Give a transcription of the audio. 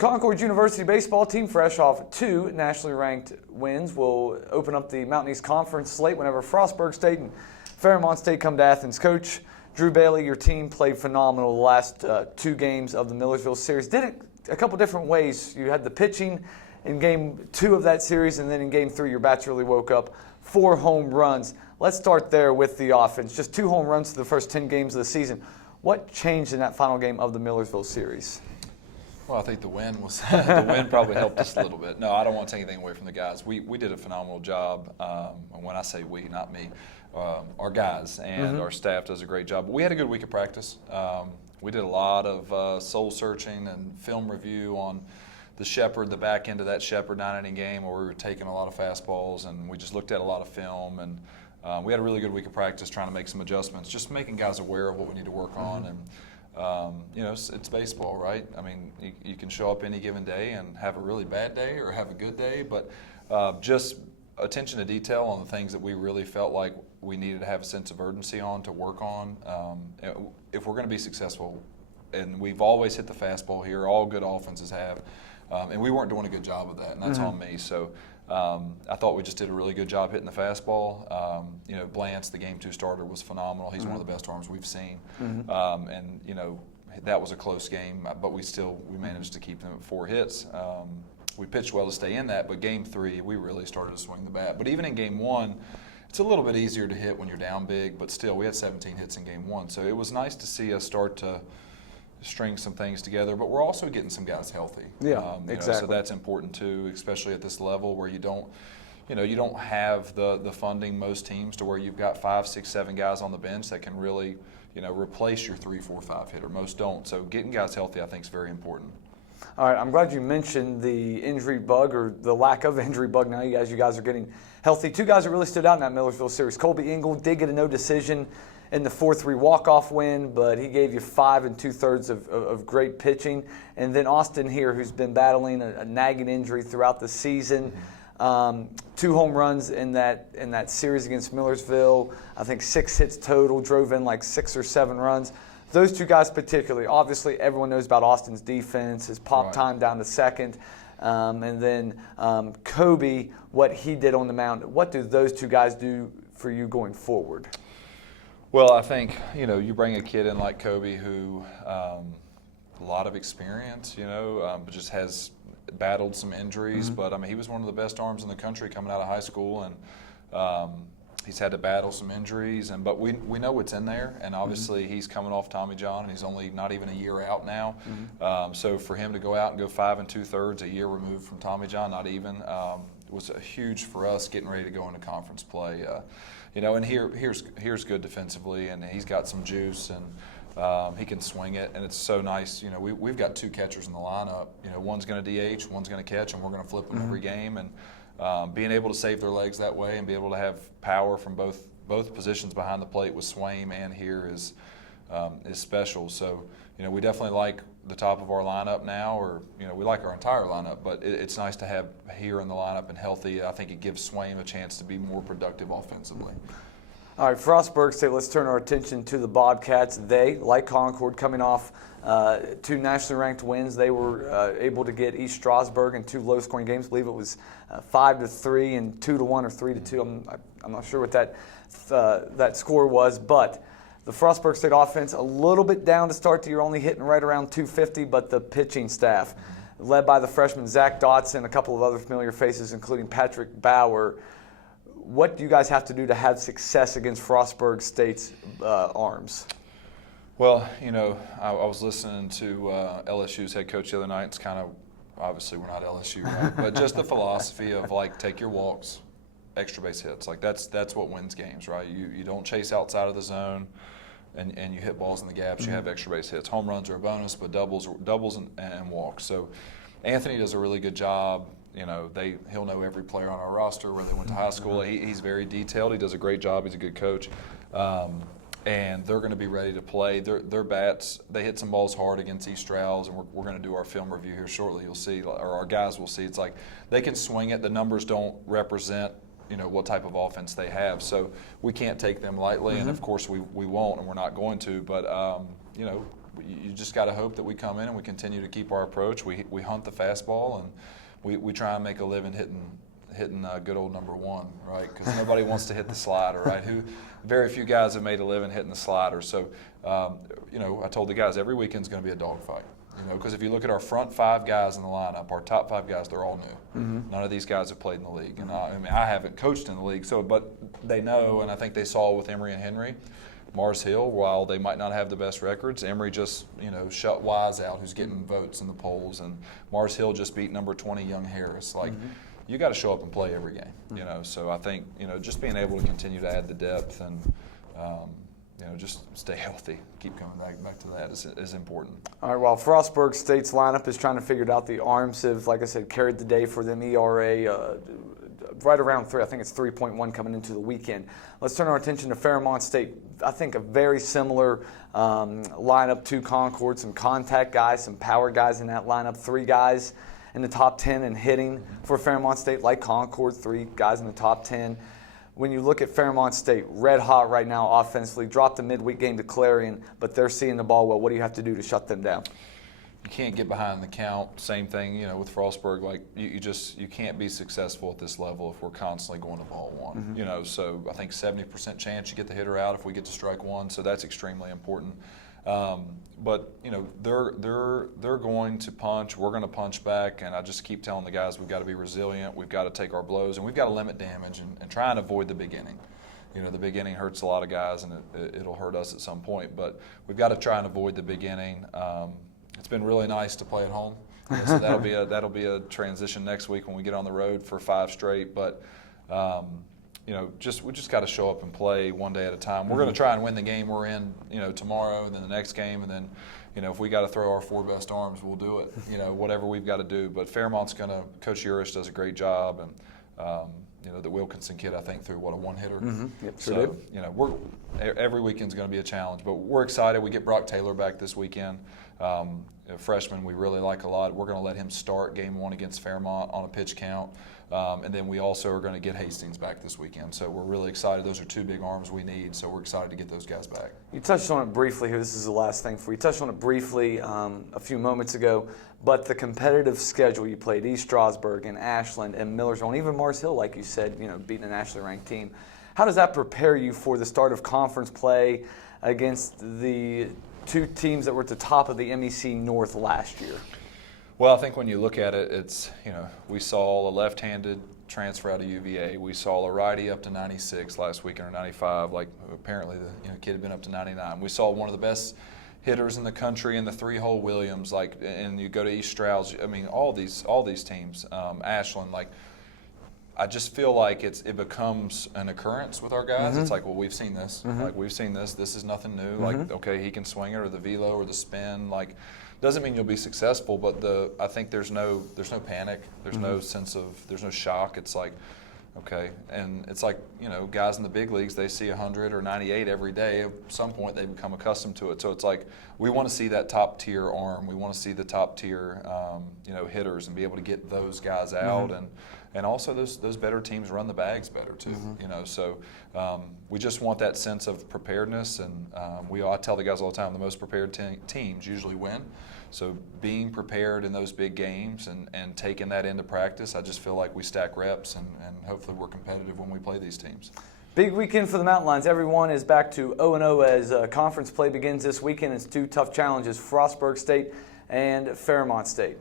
Concord University baseball team, fresh off 2 nationally ranked wins, will open up the Mountain East Conference slate whenever Frostburg State and Fairmont State come to Athens. Coach Drew Bailey, your team played phenomenal the last 2 games of the Millersviille series. Did it a couple different ways. You had the pitching in Game 2 of that series, and then in Game 3 your bats really woke up. 4 home runs. Let's start there with the offense. Just 2 home runs to the first 10 games of the season. What changed in that final game of the Millersviille series? Well, I think the win probably helped us a little bit. No, I don't want to take anything away from the guys. We did a phenomenal job. And when I say we, not me, our guys and our staff does a great job. But we had a good week of practice. We did a lot of soul searching and film review on the Shepherd, the back end of that Shepherd 9-inning game, where we were taking a lot of fastballs, and we just looked at a lot of film. And we had a really good week of practice trying to make some adjustments, just making guys aware of what we need to work on. And you know, it's baseball, right? I mean, you can show up any given day and have a really bad day or have a good day, but just attention to detail on the things that we really felt like we needed to have a sense of urgency on to work on. If we're going to be successful, and we've always hit the fastball here, all good offenses have, and we weren't doing a good job of that, and that's on me. So I thought we just did a really good job hitting the fastball. You know, Blance, the Game 2 starter, was phenomenal. He's one of the best arms we've seen. And, you know, that was a close game, but we managed to keep them at 4 hits. We pitched well to stay in that, but Game 3, we really started to swing the bat. But even in Game 1, it's a little bit easier to hit when you're down big, but still, we had 17 hits in Game 1. So it was nice to see us start to string some things together, but we're also getting some guys healthy. Yeah, exactly. So that's important too, especially at this level where you don't have the funding most teams to where you've got 5, 6, 7 guys on the bench that can really, replace your 3, 4, 5 hitter. Most don't. So getting guys healthy, I think, is very important. All right, I'm glad you mentioned the injury bug, or the lack of injury bug. Now you guys are getting healthy. 2 guys that really stood out in that Millersviille series. Colby Engel did get a no decision in the 4-3 walk-off win, but he gave you 5 2/3 of great pitching. And then Austin here, who's been battling a nagging injury throughout the season. 2 home runs in that series against Millersviille. I think 6 hits total, drove in like 6 or 7 runs. Those 2 guys particularly, obviously everyone knows about Austin's defense, his pop time down to second. And then Kobe, what he did on the mound. What do those 2 guys do for you going forward? Well, I think, you bring a kid in like Kobe who a lot of experience, but just has battled some injuries. But, I mean, he was one of the best arms in the country coming out of high school, and he's had to battle some injuries. But we know what's in there, and obviously he's coming off Tommy John, and he's only not even a year out now. So for him to go out and go 5 2/3, a year removed from Tommy John, not even, was huge for us getting ready to go into conference play. And here's good defensively, and he's got some juice, and he can swing it, and it's so nice. We've got 2 catchers in the lineup. One's going to DH, one's going to catch, and we're going to flip them every game. And being able to save their legs that way and be able to have power from both positions behind the plate with Swaim and here is special. So we definitely like the top of our lineup now, or we like our entire lineup, but it's nice to have here in the lineup and healthy. I think it gives Swaim a chance to be more productive offensively. All right, Frostburg State, let's turn our attention to the Bobcats. They, like Concord, coming off 2 nationally ranked wins. They were able to get East Strasburg in 2 low-scoring games. I believe it was 5-3 and 2-1 or 3-2. I'm not sure what that score was, but the Frostburg State offense a little bit down to start the year, only hitting right around 250, but the pitching staff, led by the freshman Zach Dotson, a couple of other familiar faces, including Patrick Bauer. What do you guys have to do to have success against Frostburg State's arms? Well, I was listening to LSU's head coach the other night. It's kind of, obviously we're not LSU, right? But just the philosophy of, take your walks, extra base hits. That's what wins games, right? You don't chase outside of the zone and you hit balls in the gaps. You have extra base hits. Home runs are a bonus, but doubles and walks. So Anthony does a really good job. He'll know every player on our roster, where they went to high school. He's very detailed. He does a great job. He's a good coach. And they're going to be ready to play. Their bats, they hit some balls hard against East Strauss, and we're going to do our film review here shortly. You'll see, or our guys will see. It's like they can swing it. The numbers don't represent, what type of offense they have. So we can't take them lightly, and of course we won't, and we're not going to. But, you just got to hope that we come in and we continue to keep our approach. We hunt the fastball, and we try and make a living hitting good old number one, right? Because nobody wants to hit the slider, right? Very few guys have made a living hitting the slider. So, I told the guys every weekend's going to be a dogfight. Because if you look at our front 5 guys in the lineup, our top 5 guys, they're all new. Mm-hmm. None of these guys have played in the league, and I haven't coached in the league. So, but they know, and I think they saw with Emory and Henry. Mars Hill, while they might not have the best records, Emory just shut Wise out, who's getting votes in the polls, and Mars Hill just beat number 20 Young Harris. You got to show up and play every game. So I think just being able to continue to add the depth and just stay healthy, keep coming back to that is important. All right, while Frostburg State's lineup is trying to figure it out, the Arms have, like I said, carried the day for them. ERA right around 3. I think it's 3.1 coming into the weekend. Let's turn our attention to Fairmont State. I think a very similar lineup to Concord. Some contact guys, some power guys in that lineup. 3 guys in the top 10 in hitting for Fairmont State, like Concord. 3 guys in the top 10. When you look at Fairmont State, red hot right now offensively, dropped the midweek game to Clarion, but they're seeing the ball well. What do you have to do to shut them down? You can't get behind the count. Same thing, with Frostburg. Like you can't be successful at this level if we're constantly going to ball one. Mm-hmm. So I think 70% chance you get the hitter out if we get to strike one. So that's extremely important. But they're going to punch. We're going to punch back, and I just keep telling the guys we've got to be resilient. We've got to take our blows, and we've got to limit damage and try and avoid the big inning. The big inning hurts a lot of guys, and it'll hurt us at some point. But we've got to try and avoid the big inning. It's been really nice to play at home. So that'll be a transition next week when we get on the road for 5 straight. But we just got to show up and play one day at a time. We're going to try and win the game we're in, tomorrow, and then the next game, and then, if we got to throw our 4 best arms, we'll do it. Whatever we've got to do. But Fairmont's Coach Urish does a great job, and the Wilkinson kid I think threw a 1-hitter. Mm-hmm. Yep, sure so did. Every weekend's going to be a challenge, but we're excited. We get Brock Taylor back this weekend. A freshman we really like a lot. We're going to let him start game 1 against Fairmont on a pitch count. And then we also are going to get Hastings back this weekend. So we're really excited. Those are 2 big arms we need, so we're excited to get those guys back. You touched on it briefly here. This is the last thing for you. You touched on it briefly a few moments ago, but the competitive schedule you played, East Strasburg and Ashland and Millersville, and even Mars Hill, like you said, beating a nationally ranked team. How does that prepare you for the start of conference play against the 2 teams that were at the top of the MEC North last year? Well, I think when you look at it, it's, we saw a left-handed transfer out of UVA. We saw a righty up to 96 last weekend, or 95. Like, apparently the kid had been up to 99. We saw one of the best hitters in the country in the 3-hole Williams. And you go to East Stroud's. I mean, all these teams. Ashland. I just feel like it becomes an occurrence with our guys. Mm-hmm. It's like, well, we've seen this. Mm-hmm. We've seen this. This is nothing new. Mm-hmm. Okay, he can swing it, or the velo, or the spin. Doesn't mean you'll be successful, but I think there's no panic. There's no sense of, there's no shock. It's like, okay, and it's like, guys in the big leagues, they see 100 or 98 every day. At some point, they become accustomed to it. So it's like, we want to see that top tier arm. We want to see the top tier, hitters, and be able to get those guys out. Mm-hmm. And also those better teams run the bags better too. Mm-hmm. So we just want that sense of preparedness, and I tell the guys all the time, the most prepared teams usually win. So being prepared in those big games and taking that into practice, I just feel like we stack reps, and hopefully we're competitive when we play these teams. Big weekend for the Mountain Lions. Everyone is back to 0-0 as conference play begins this weekend. It's 2 tough challenges, Frostburg State and Fairmont State.